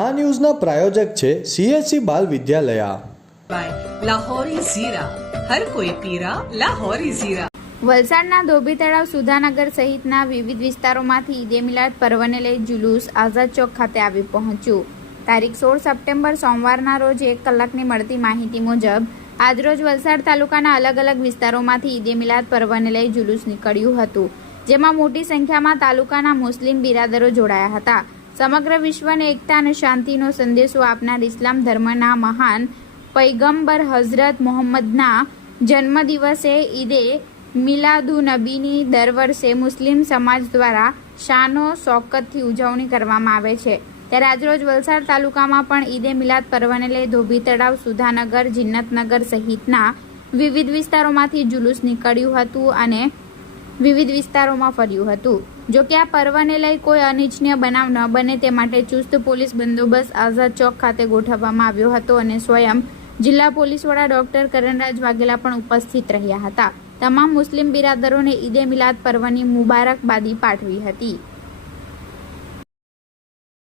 આ ન્યૂઝના પ્રાયોજક છે સીએસસી બાલ વિદ્યાલયા. લાહોરી ઝીરા. લાહોરી વલસાડના ધોબી તળાવ સુધાનગર સહિતના વિવિધ વિસ્તારોમાંથી ઈદે મિલાદ પર્વને લઈ જુલુસ આઝાદ ચોક ખાતે આવી પહોંચ્યું. તારીખ સોળ સપ્ટેમ્બર સોમવારના રોજ એક કલાકની મળતી માહિતી મુજબ આજરોજ વલસાડ તાલુકાના અલગ અલગ વિસ્તારોમાંથી ઈદે મિલાદ પર્વને લઈ જુલુસ નીકળ્યું હતું જેમાં મોટી સંખ્યામાં તાલુકાના મુસ્લિમ બિરાદરો જોડાયા હતા. સમગ્ર વિશ્વને એકતા અને શાંતિનો સંદેશો આપનાર ઇસ્લામ ધર્મના મહાન પૈગંબર હઝરત મોહમ્મદના જન્મદિવસે ઈદે મિલાદુ નબીની દર વર્ષે મુસ્લિમ સમાજ દ્વારા શાનો શોકતથી ઉજવણી કરવામાં આવે છે. ત્યારે આજરોજ વલસાડ તાલુકામાં પણ ઈદે મિલાદ પર્વને લઈ ધોબી તળાવ સુધાનગર, જિન્નતનગર સહિતના વિવિધ વિસ્તારોમાંથી જુલુસ નીકળ્યું હતું અને વિવિધ વિસ્તારોમાં ફર્યું હતું. જો કે આ પર્વને લઈ કોઈ અનિચ્છનીય બનાવ ન બને તે માટે ચુસ્ત પોલીસ બંદોબસ્ત આઝાદ ચોક ખાતે ગોઠવવામાં આવ્યો હતો અને સ્વયં જિલ્લા પોલીસ વડા ડોક્ટર કરણરાજ વાઘેલા પણ ઉપસ્થિત રહ્યા હતા. તમામ મુસ્લિમ બિરાદરોને ઈદે મિલાદ પર્વની મુબારકબાદી પાઠવી હતી.